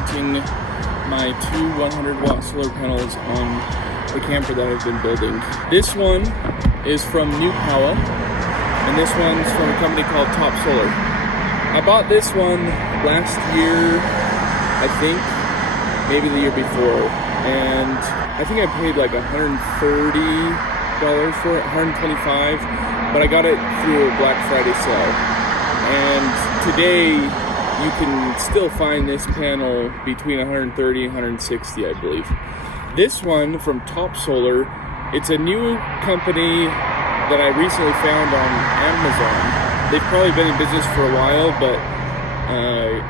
mounting my two 100-watt solar panels on the camper that I've been building. This one is from Newpowa, and this one's from a company called Topsolar. I bought this one last year, I think, maybe the year before, and I think I paid like $130 for it, $125, but I got it through a Black Friday sale. And today you can still find this panel between $130 and $160, I believe. This one from Topsolar, it's a new company that I recently found on Amazon. They've probably been in business for a while, but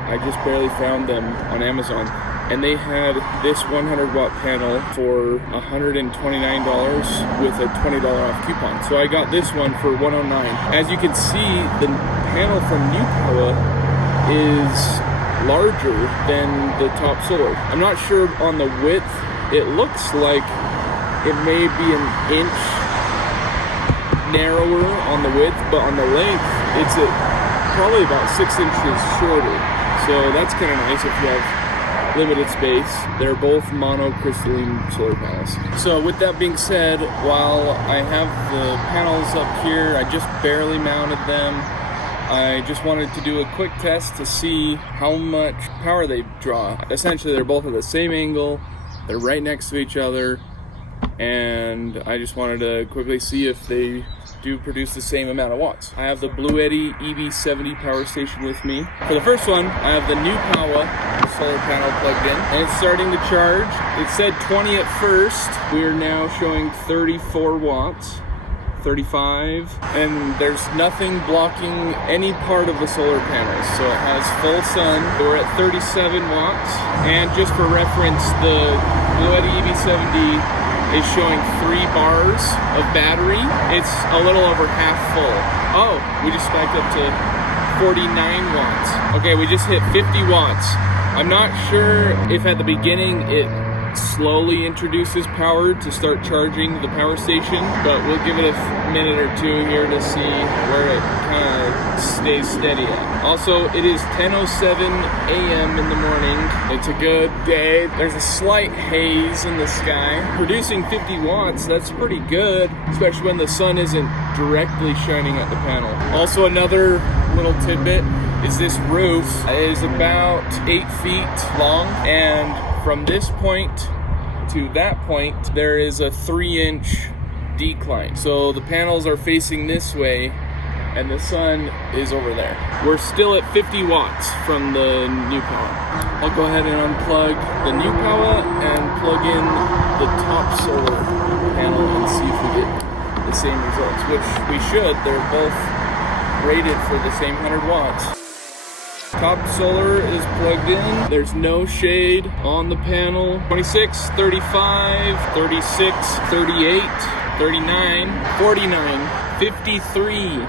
I just barely found them on Amazon. And they had this 100-watt panel for $129 with a $20 off coupon. So I got this one for $109. As you can see, the panel from Newpowa is larger than the Topsolar. I'm not sure on the width. It looks like it may be an inch narrower on the width, but on the length, it's probably about 6 inches shorter. So that's kind of nice if you have limited space. They're both monocrystalline solar panels. So with that being said, while I have the panels up here, I just barely mounted them. I just wanted to do a quick test to see how much power they draw. Essentially, they're both at the same angle, they're right next to each other, and I just wanted to quickly see if they do produce the same amount of watts. I have the Bluetti EV70 power station with me. For the first one, I have the Newpowa solar panel plugged in, and it's starting to charge. It said 20 at first. We are now showing 34 watts, 35, and there's nothing blocking any part of the solar panels. So it has full sun. We're at 37 watts, and just for reference, the Bluetti EV70 is showing 3 bars of battery. It's a little over half full. Oh, we just spiked up to 49 watts. Okay, we just hit 50 watts. I'm not sure if at the beginning it slowly introduces power to start charging the power station, but we'll give it a minute or two here to see where it kind of stays steady at. Also, it is 10:07 a.m. in the morning. It's a good day. There's a slight haze in the sky. Producing 50 watts, that's pretty good, especially when the sun isn't directly shining at the panel. Also, another little tidbit is this roof is about 8 feet long, and from this point to that point, there is a 3-inch decline. So the panels are facing this way, and the sun is over there. We're still at 50 watts from the Newpowa. I'll go ahead and unplug the Newpowa and plug in the Topsolar panel and see if we get the same results, which we should. They're both rated for the same 100 watts. Topsolar is plugged in. There's no shade on the panel. 26, 35, 36, 38, 39, 49, 53,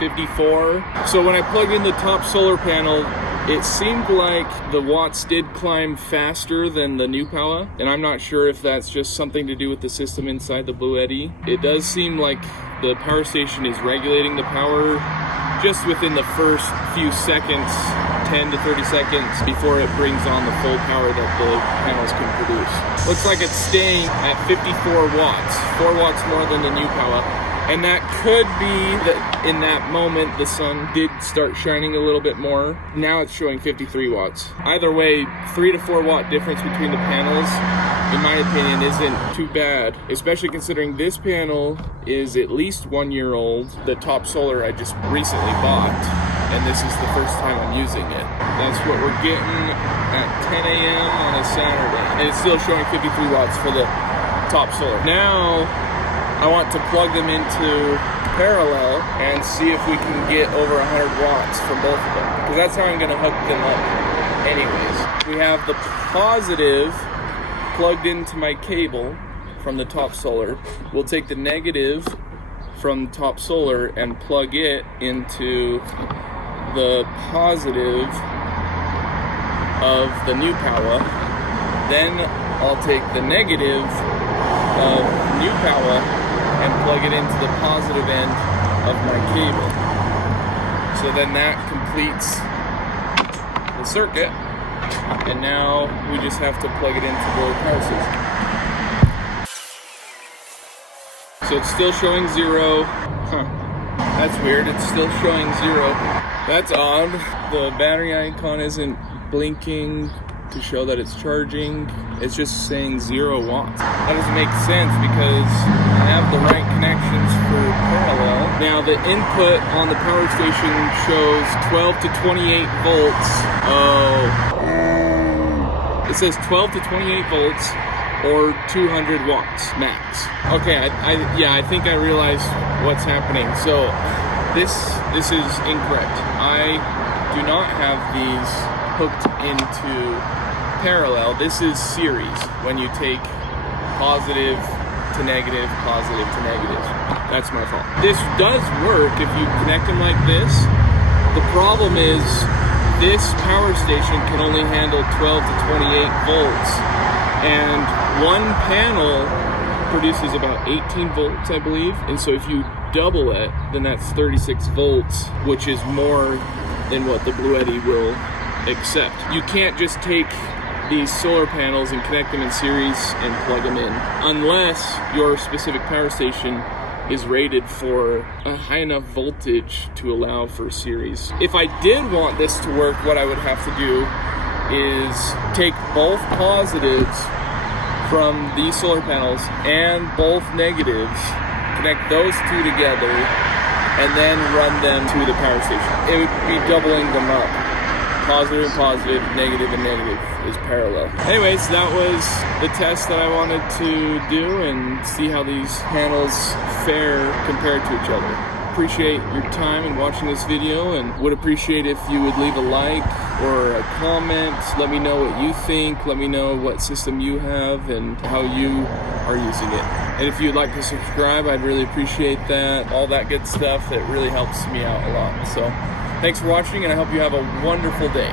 54. So when I plugged in the Topsolar panel, it seemed like the watts did climb faster than the Newpowa, and I'm not sure if that's just something to do with the system inside the Bluetti. It does seem like the power station is regulating the power just within the first few seconds, 10 to 30 seconds, before it brings on the full power that the panels can produce. Looks like it's staying at 54 watts, 4 watts more than the Newpowa. And that could be that in that moment the sun did start shining a little bit more. Now it's showing 53 watts. Either way, 3 to 4 watt difference between the panels, in my opinion, isn't too bad, especially considering this panel is at least 1 year old. The Topsolar I just recently bought, and this is the first time I'm using it. That's what we're getting at 10 a.m. on a Saturday, and it's still showing 53 watts for the Topsolar. Now I want to plug them into parallel and see if we can get over 100 watts from both of them, because that's how I'm going to hook them up anyways. We have the positive plugged into my cable from the Topsolar. We'll take the negative from Topsolar and plug it into the positive of the Newpowa. Then I'll take the negative of Newpowa and plug it into the positive end of my cable. So then that completes the circuit. And now we just have to plug it into the power station. So it's still showing 0. Huh. That's weird. It's still showing 0. That's odd. The battery icon isn't blinking to show that it's charging. It's just saying 0 watts. That doesn't make sense because I have the right connections for parallel. Now the input on the power station shows 12 to 28 volts. Oh. It says 12 to 28 volts or 200 watts max. Okay, I think I realized what's happening. So this is incorrect. I do not have these hooked into parallel. This is series, when you take positive to negative, positive to negative. That's my fault. This does work if you connect them like this. The problem is this power station can only handle 12 to 28 volts, and one panel produces about 18 volts, I believe. And so if you double it, then that's 36 volts, which is more than what the Bluetti will accept. You can't just take these solar panels and connect them in series and plug them in, unless your specific power station is rated for a high enough voltage to allow for series. If I did want this to work, what I would have to do is take both positives from these solar panels and both negatives, connect those two together, and then run them to the power station. It would be doubling them up. Positive and positive, negative and negative is parallel. Anyways, that was the test that I wanted to do and see how these panels fare compared to each other. Appreciate your time in watching this video, and would appreciate if you would leave a like or a comment. Let me know what you think. Let me know what system you have and how you are using it. And if you'd like to subscribe, I'd really appreciate that. All that good stuff that really helps me out a lot. So thanks for watching, and I hope you have a wonderful day.